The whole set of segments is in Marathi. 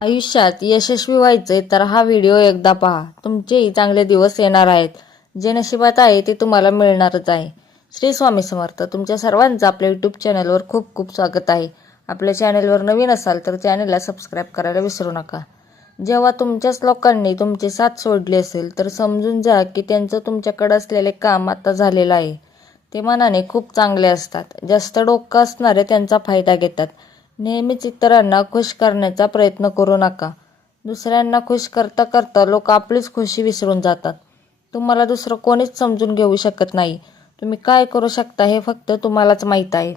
आयुष्यात यशस्वी व्हायचे तर हा व्हिडिओ एकदा पहा. तुमचेही चांगले दिवस येणार आहेत. जे नशिबात आहे ते तुम्हाला मिळणारच आहे. श्री स्वामी समर्थ तुमच्या सर्वांचं आपल्या यूट्यूब चॅनलवर खूप खूप स्वागत आहे. आपल्या चॅनलवर नवीन असाल तर चॅनलला सबस्क्राईब करायला विसरू नका. जेव्हा तुमच्याच लोकांनी तुमची साथ सोडली असेल तर समजून जा की त्यांचं तुमच्याकडे असलेले काम आता झालेलं आहे. ते मनाने खूप चांगले असतात. जास्त डोकं असणारे त्यांचा फायदा घेतात. नेहमीच इतरांना खुश करण्याचा प्रयत्न करू नका. दुसऱ्यांना खुश करता करता लोक आपलीच खुशी विसरून जातात. तुम्हाला दुसरं कोणीच समजून घेऊ शकत नाही. तुम्ही काय करू शकता हे फक्त तुम्हालाच माहीत आहे.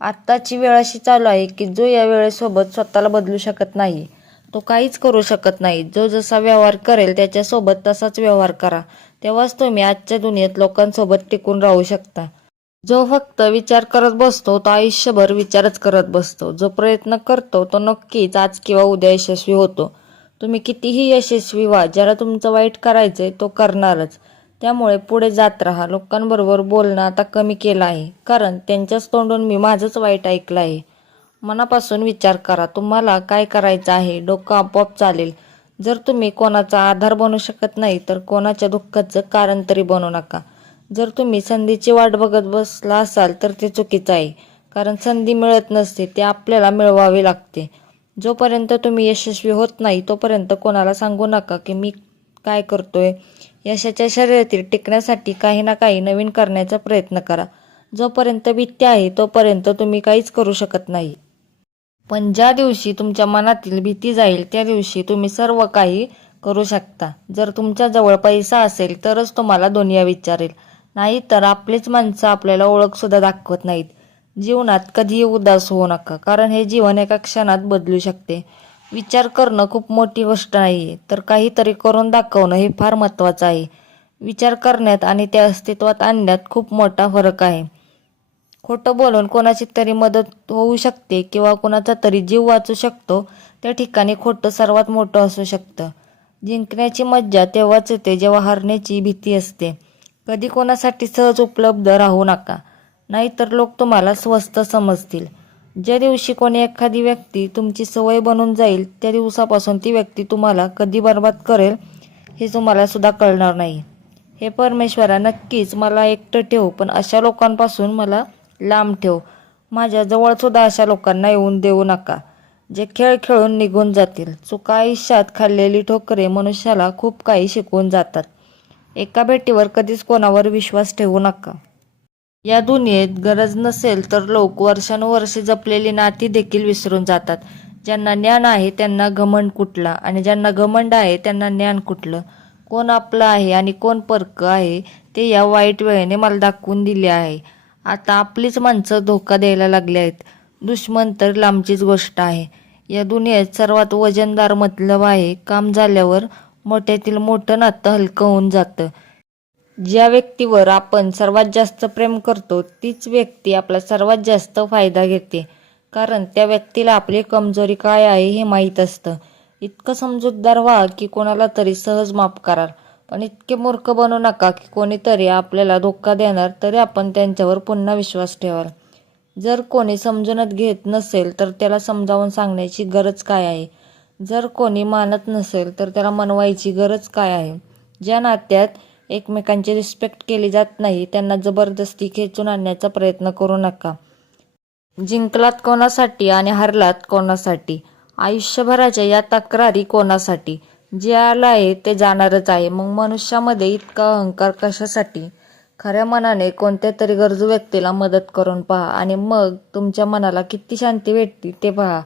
आत्ताची वेळ अशी चालू आहे की जो या वेळेसोबत स्वतःला बदलू शकत नाही तो काहीच करू शकत नाही. जो जसा व्यवहार करेल त्याच्यासोबत तसाच व्यवहार करा. तेव्हाच तुम्ही आजच्या दुनियेत लोकांसोबत टिकून राहू शकता. जो फक्त विचार करत बसतो तो आयुष्यभर विचारच करत बसतो. जो प्रयत्न करतो तो नक्कीच आज किंवा उद्या यशस्वी होतो. तुम्ही कितीही यशस्वी व्हा ज्याला तुमचं वाईट करायचंय तो करणारच. त्यामुळे पुढे जात राहा. लोकांबरोबर बोलणं आता कमी केलं आहे. कारण त्यांच्याच तोंडून मी माझंच वाईट ऐकलं आहे. मनापासून विचार करा. तुम्हाला काय करायचं आहे? डोकं आपोआप चालेल. जर तुम्ही कोणाचा आधार बनू शकत नाही तर कोणाच्या दुःखाचं कारण तरी बनू नका. जर तुम्ही संधीची वाट बघत बसला असाल तर ते चुकीचं आहे. कारण संधी मिळत नसते ते आपल्याला मिळवावी लागते. जोपर्यंत तुम्ही यशस्वी होत नाही तोपर्यंत कोणाला सांगू नका की मी काय करतोय. यशाच्या शरीरातील टिकण्यासाठी काही ना काही नवीन करण्याचा प्रयत्न करा. जोपर्यंत भीती आहे तोपर्यंत तुम्ही काहीच करू शकत नाही. पण ज्या दिवशी तुमच्या मनातील भीती जाईल त्या दिवशी तुम्ही सर्व काही करू शकता. जर तुमच्याजवळ पैसा असेल तरच तुम्हाला दुनिया विचारेल. नाही तर आपलीच माणसं आपल्याला ओळख सुद्धा दाखवत नाहीत. जीवनात कधीही उदास होऊ नका कारण हे जीवन एका क्षणात बदलू शकते. विचार करणं खूप मोठी गोष्ट नाही आहे तर काहीतरी करून दाखवणं हे फार महत्त्वाचं आहे. विचार करण्यात आणि ते अस्तित्वात आणण्यात खूप मोठा फरक आहे. खोटं बोलून कोणाची तरी मदत होऊ शकते किंवा कोणाचा तरी जीव वाचू शकतो त्या ठिकाणी खोटं सर्वात मोठं असू शकतं. जिंकण्याची मज्जा तेव्हाच येते जेव्हा हरण्याची भीती असते. कधी कोणासाठी सहज उपलब्ध राहू नका. नाहीतर लोक तुम्हाला स्वस्त समजतील. ज्या दिवशी कोणी एखादी व्यक्ती तुमची सवय बनून जाईल त्या दिवसापासून ती व्यक्ती तुम्हाला कधी बर्बाद करेल हे तुम्हाला सुद्धा कळणार नाही. हे परमेश्वरा नक्कीच मला एकटं ठेव पण अशा लोकांपासून मला लांब ठेव. माझ्या जवळसुद्धा अशा लोकांना येऊन देऊ नका जे खेळ खेळून निघून जातील. चुका आयुष्यात खाल्लेली ठोकरे मनुष्याला खूप काही शिकवून जातात. एका भेटीवर कधीच कोणावर विश्वास ठेवू नका. या दुनियेत गरज नसेल तर लोक वर्षानुवर्षे जपलेली नाती देखील विसरून जातात. ज्यांना ज्ञान आहे त्यांना घमंड कुठला आणि ज्यांना घमंड आहे त्यांना ज्ञान कुठलं? कोण आपलं आहे आणि कोण परक आहे ते या वाईट वेळेने मला दाखवून दिले आहे. आता आपलीच माणसं धोका द्यायला लागले आहेत. दुश्मन तर लांबचीच गोष्ट आहे. या दुनियेत सर्वात वजनदार मतलब आहे. काम झाल्यावर मोठ्यातील मोठं नातं हलकं होऊन जातं. ज्या व्यक्तीवर आपण सर्वात जास्त प्रेम करतो तीच व्यक्ती आपला सर्वात जास्त फायदा घेते. कारण त्या व्यक्तीला आपली कमजोरी काय आहे हे माहीत असतं. इतकं समजूतदार व्हा की कोणाला तरी सहज माफ कराल. पण इतके मूर्ख बनू नका की कोणीतरी आपल्याला धोका देणार तरी आपण त्यांच्यावर पुन्हा विश्वास ठेवाल. जर कोणी समजूनच घेत नसेल तर त्याला समजावून सांगण्याची गरज काय आहे? जर कोणी मानत नसेल तर त्याला मनवायची गरज काय आहे? ज्या नात्यात एकमेकांची रिस्पेक्ट केली जात नाही त्यांना जबरदस्ती खेचून आणण्याचा प्रयत्न करू नका. जिंकलात कोणासाठी आणि हरलात कोणासाठी? आयुष्यभराच्या या तक्रारी कोणासाठी? जे आलं आहे ते जाणारच आहे. मग मनुष्यामध्ये इतका अहंकार कशासाठी? खऱ्या मनाने कोणत्या तरी गरजू व्यक्तीला मदत करून पहा आणि मग तुमच्या मनाला किती शांती भेटते ते पहा.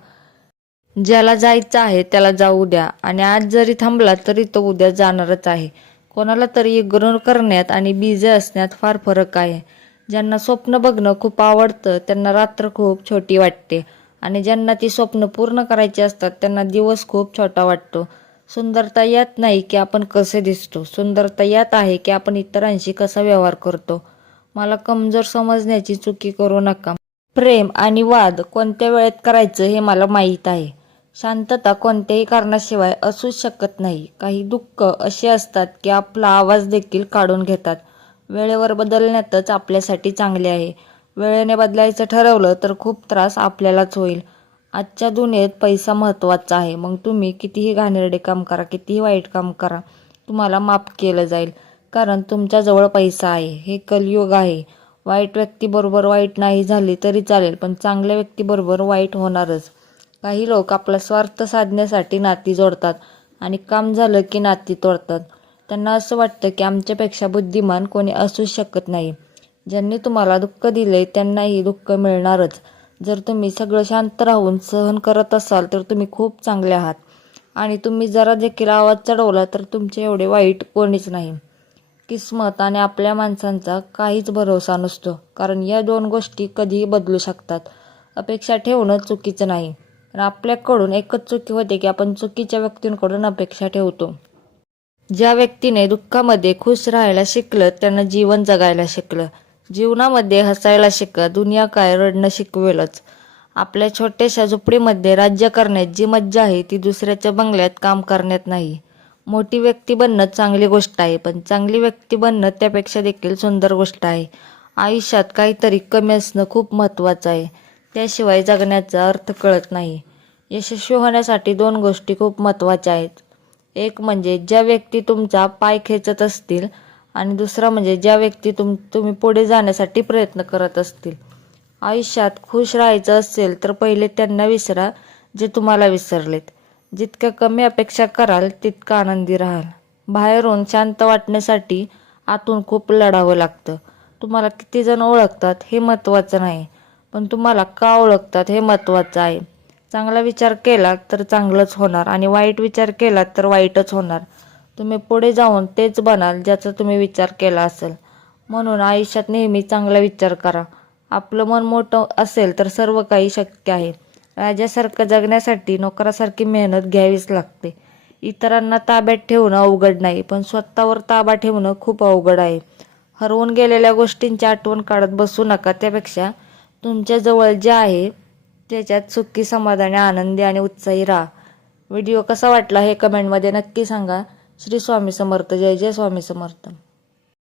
ज्याला जायचं आहे त्याला जाऊ द्या. आणि आज जरी थांबला तरी तो उद्या जाणारच आहे. कोणाला तरी इग्नोर करण्यात आणि बिझी असण्यात फार फरक आहे. ज्यांना स्वप्न बघणं खूप आवडतं त्यांना रात्र खूप छोटी वाटते. आणि ज्यांना ती स्वप्न पूर्ण करायची असतात त्यांना दिवस खूप छोटा वाटतो. सुंदरता यात नाही की आपण कसे दिसतो. सुंदरता यात आहे की आपण इतरांशी कसा व्यवहार करतो. मला कमजोर समजण्याची चुकी करू नका. प्रेम आणि वाद कोणत्या वेळेत करायचं हे मला माहीत आहे. शांतता कोणत्याही कारणाशिवाय असूच शकत नाही. काही दुःख असे असतात की आपला आवाज देखील काढून घेतात. वेळेवर बदलण्यातच आपल्यासाठी चांगले आहे. वेळेने बदलायचं ठरवलं तर खूप त्रास आपल्यालाच होईल. आजच्या दुनियेत पैसा महत्त्वाचा आहे. मग तुम्ही कितीही घाणेरडे काम करा कितीही वाईट काम करा तुम्हाला माफ केलं जाईल. कारण तुमच्याजवळ पैसा आहे. हे कलयुग आहे. वाईट व्यक्तीबरोबर वाईट नाही झाली तरी चालेल पण चांगल्या व्यक्तीबरोबर वाईट होणारच. काही लोक आपला स्वार्थ साधण्यासाठी नाती जोडतात आणि काम झालं की नाती तोडतात. त्यांना असं वाटतं की आमच्यापेक्षा बुद्धिमान कोणी असू शकत नाही. ज्यांनी तुम्हाला दुःख दिले त्यांनाही दुःख मिळणारच. जर तुम्ही सगळं शांत राहून सहन करत असाल तर तुम्ही खूप चांगले आहात. आणि तुम्ही जरा देखील आवाज चढवला तर तुमचे एवढे वाईट कोणीच नाही. किस्मत आणि आपल्या माणसांचा काहीच भरोसा नसतो कारण या दोन गोष्टी कधीही बदलू शकतात. अपेक्षा ठेवणं चुकीचं नाही. तर आपल्याकडून एकच चुकी होते की आपण चुकीच्या व्यक्तींकडून अपेक्षा ठेवतो. ज्या व्यक्तीने दुःखामध्ये खुश राहायला शिकलं त्यांना जीवन जगायला शिकलं. जीवनामध्ये हसायला शिका दुनिया काय रडणं शिकवेलच. आपल्या छोट्याशा झोपडीमध्ये राज्य करण्यात जी मज्जा आहे ती दुसऱ्याच्या बंगल्यात काम करण्यात नाही. मोठी व्यक्ती बनणं चांगली गोष्ट आहे पण चांगली व्यक्ती बनणं त्यापेक्षा देखील सुंदर गोष्ट आहे. आयुष्यात काहीतरी कमी असणं खूप महत्त्वाचं आहे. त्याशिवाय जगण्याचा अर्थ कळत नाही. यशस्वी होण्यासाठी दोन गोष्टी खूप महत्त्वाच्या आहेत. एक म्हणजे ज्या व्यक्ती तुमचा पाय खेचत असतील आणि दुसरा म्हणजे ज्या व्यक्ती तुम तुम्ही पुढे जाण्यासाठी प्रयत्न करत असतील. आयुष्यात खुश राहायचं असेल तर पहिले त्यांना विसरा जे तुम्हाला विसरलेत. जितक्या कमी अपेक्षा कराल तितकं आनंदी राहाल. बाहेरून शांत वाटण्यासाठी आतून खूप लढावं लागतं. तुम्हाला किती जण ओळखतात हे महत्त्वाचं नाही. पण तुम्हाला का ओळखतात हे महत्त्वाचं आहे. चांगला विचार केला तर चांगलंच होणार आणि वाईट विचार केला तर वाईटच होणार. तुम्ही पुढे जाऊन तेच बनाल ज्याचा तुम्ही विचार केला असेल. म्हणून आयुष्यात नेहमी चांगला विचार करा. आपलं मन मोठं असेल तर सर्व काही शक्य आहे. राजासारखं जगण्यासाठी नोकरासारखी मेहनत घ्यावीच लागते. इतरांना ताब्यात ठेवणं अवघड नाही पण स्वतःवर ताबा ठेवणं खूप अवघड आहे. हरवून गेलेल्या गोष्टींची आठवण काढत बसू नका त्यापेक्षा तुमच्याजवळ जे आहे त्याच्यात सुखी समाधानी आनंदी आणि उत्साही राहा. व्हिडिओ कसा वाटला हे कमेंटमध्ये नक्की सांगा. श्री स्वामी समर्थ. जय जय स्वामी समर्थ.